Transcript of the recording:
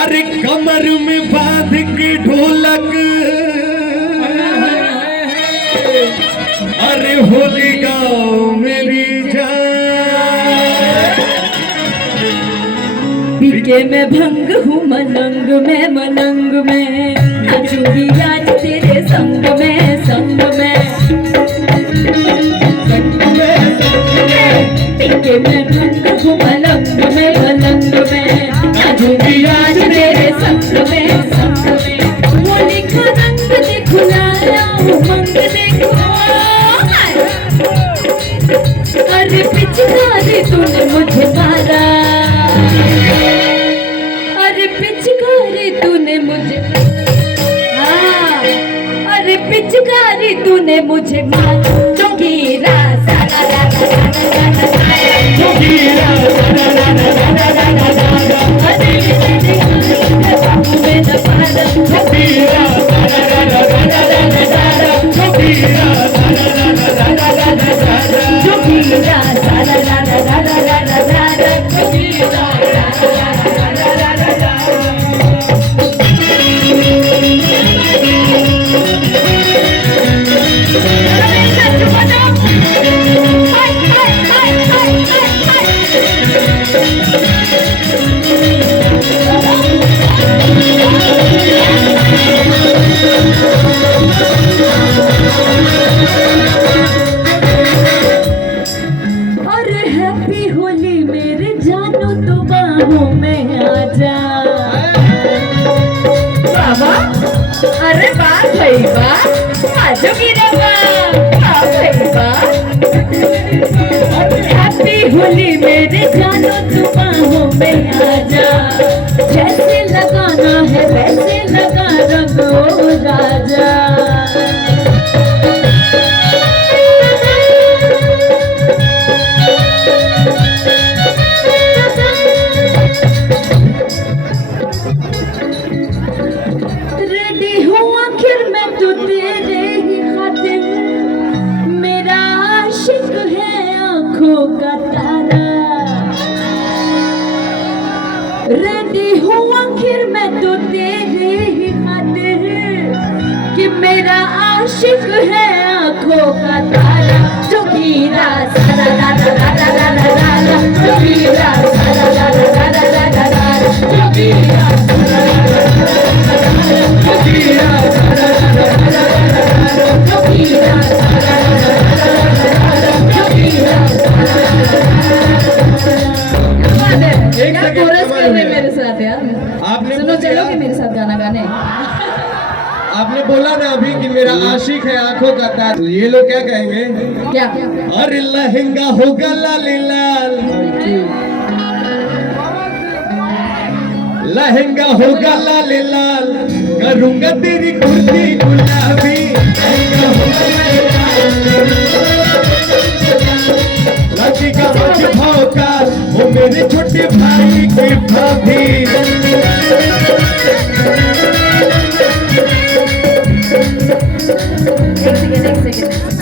अरे कमर में बांध के ढोलक, अरे होली गाओ मेरी जान। पीके में भंग हूँ मनंग में, मनंग में नाचूंगी आज तेरे संग में, संग में, संग में, पीके में भंग हूँ मनंग में, मनंग में नाचूंगी आज तेरे संग में, संग में। होली का रंग देखो लाया उमंग देखो, अरे पिचकारी तूने मुझे मारा, अरे पिचकारी तूने मुझे, हाँ, अरे पिचकारी तूने मुझे मारा। जोगीरा सारा रा रा रा रा रा, जोगीरा सारा रा रा रा रा रा रा, अरे बाबू में न पारा, जोगीरा सारा रा रा रा रा रा रा, जोगीरा सारा रा रा रा रा रा रा, जोगीरा सारा रा रा रा रा रा रा, जोगीरा सारा रा रा रा रा रा रा। अरे हैप्पी होली मेरे जानो तो बाहों में आजा बाबा, अरे वाह भाई वाह, आजो गिरा वाह भाई वाह। हैप्पी होली मेरे जानो तो बाहों में आजा, जैसे लगाना है वैसे लगा रंग ओ राजा। रेडी हूँ आखिर मैं तो तेरे ही खातिर, मेरा आशिक है आंखों का तारा। रेडी हूँ आखिर मैं तो तेरे ही खातिर, कि मेरा आशिक है आंखों का तारा। जोगीरा सारा रा रा रा रा रा रा, जोगीरा सारा रा रा रा रा रा रा, जोगीरा सारा रा रा रा रा, जोगीरा सारा रा रा रा रा, जोगीरा सारा रा रा रा रा, जोगीरा सारा रा रा रा रा। क्या कोरस कर रहे मेरे साथ यार, आपने सुनो चलोगे मेरे साथ गाना गाने? आपने बोला ना अभी कि मेरा आशिक है आंखों का तार, तो ये लोग क्या कहेंगे? क्या? अरे लहंगा होगा लाल लाल, लहंगा होगा लाल लाल, करूंगा तेरी कुर्ती गुलाबी, लहंगा होगा लाल लाल, लगेगा मुझे भौकाल वो मेरे छोटे भाई की भाभी। एक सेकंड